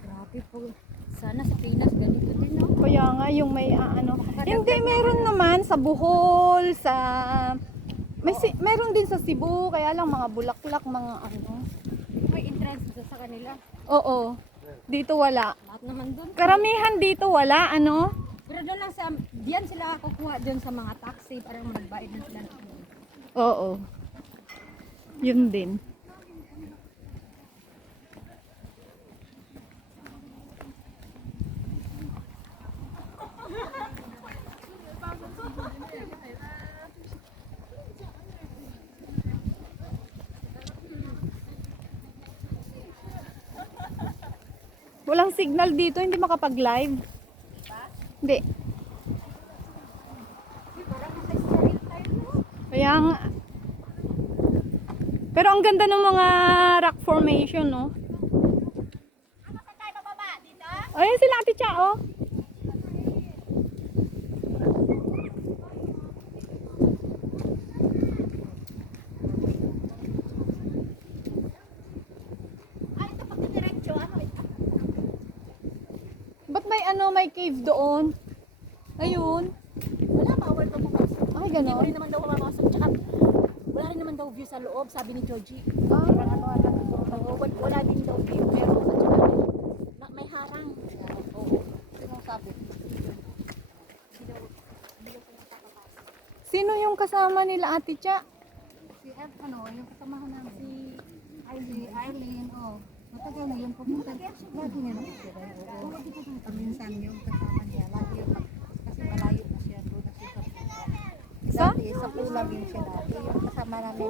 Grabe po. Sana sa Pinas ganito din, no? Kaya nga yung may ano. Hindi, meron naman sa Bohol, sa meron din sa Cebu, kaya lang mga bulaklak, mga ano. May entrance dito sa kanila. Oo. Dito wala. Lahat naman doon. Karamihan dito wala, ano? Pero doon lang sa, diyan sila kukuha doon sa mga taxi, parang magbayad na sila. Oo. Yun din. Walang signal dito, hindi makapag-live. Hindi. Kaya nga. Pero ang ganda ng mga rock formation, no? Ano sa tayo bababa dito? Ayun sila Ate Cha, oh. Ay, ito pag diretso, ano ito? Ba't may ano, may cave doon? Ayun. Wala, bawal pa pumasok. Ay, Hindi mo gano'n. rin naman daw pumasok. Tsaka, wala rin naman daw view sa loob, sabi ni Georgie. Ah. Oo, wala din daw view. Pero, at saka, may harang. Oo. Sino sabi? Sino yung kasama nila Ate Cha? Si ano, yung kasamahan namin. Si Arlene, oh. Matagal na yun pumunta. Lagi niya naman siya. Oo. Paminsan yung kasama niya. Lagi yun. Kasi malayo na siya. Doon na siya sa Pula. Sa? Dati, sa Pula din siya dati. Yung kasama namin.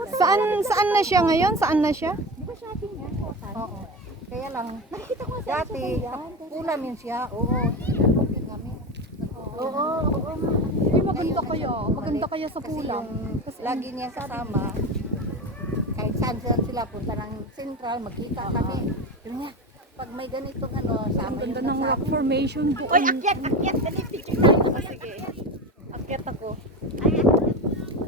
Saan na siya ngayon? Saan na siya? Di ba siya ating yan? Oo. Kaya lang, nakikita ko sa dati, sa Pula min siya. Oo. Nanonood kami. Oo, oo. Ay, maganda kaya. Maganda kaya sa Pulang. Kasi lagi niya kasama. Kahit saan sila punta ng Central, magkita kami. Yun nga, pag may ganitong ano, Ang sama ganda yung ng rock kasama. formation doon. Oy, akyat! Dali, picture tayo. Sige. Akyat ako. Ayan.